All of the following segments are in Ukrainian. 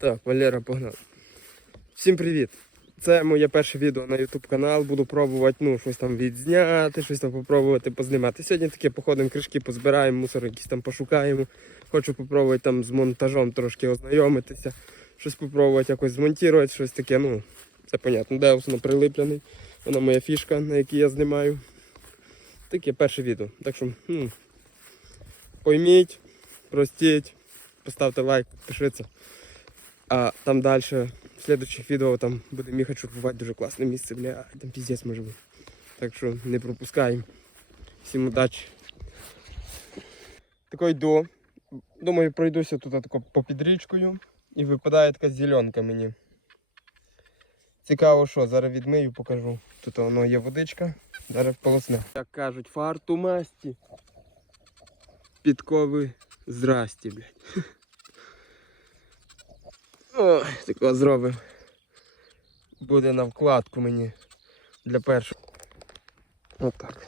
Так, Валера погнав. Всім привіт! Це моє перше відео на YouTube канал. Буду пробувати ну, щось там відзняти, щось там попробувати познімати. Сьогодні таке походимо, кришки позбираємо, мусор якийсь там пошукаємо. Хочу попробувати там з монтажом трошки ознайомитися, щось попробувати якось змонтувати, щось таке, ну, це понятно. Деус на прилиплений. Вона моя фішка, на якій я знімаю. Таке перше відео. Так що, ну, пойміть, простіть, поставте лайк, підпишіться. А там далі, в слідучих відео там буде міха чурбувати дуже класне місце, бля, там піздець може бути. Так що не пропускаємо. Всім удачі. Тако йду. Думаю, пройдуся тут тако попід річкою і випадає така зеленка мені. Цікаво, що зараз відмию, покажу. Тут воно є водичка, зараз полосне. Як кажуть, фарту масті. Підкови здрасті, блядь. Ой, такого зробимо. Буде на вкладку мені для першого. Отак.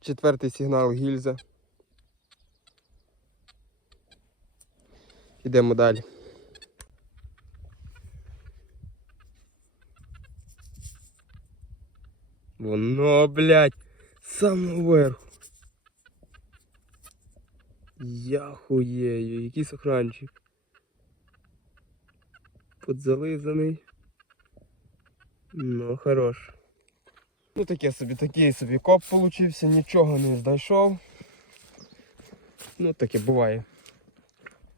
Четвертий сигнал гільза. Йдемо далі. Воно, блядь, з самого верху. Я хуєю, який сохранчик. Подзализаний. Ну, хорош. Ну таке собі, такий собі коп получився, нічого не знайшов. Ну таке буває.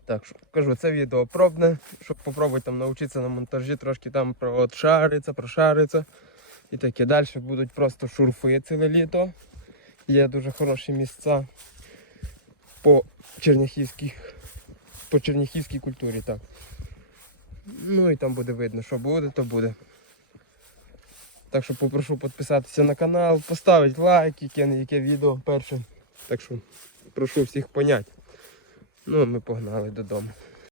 Так що кажу, це відео пробне, щоб попробувати там навчитися на монтажі трошки там про шариться, прошариться. І таке далі будуть просто шурфи ціле літо. Є дуже хороші місця по черняхівських, по черняхівській культурі, так. Ну і там буде видно, що буде, то буде. Так що попрошу підписатися на канал, поставити лайк, яке, яке відео перше. Так що прошу всіх понять. Ну, ми погнали додому.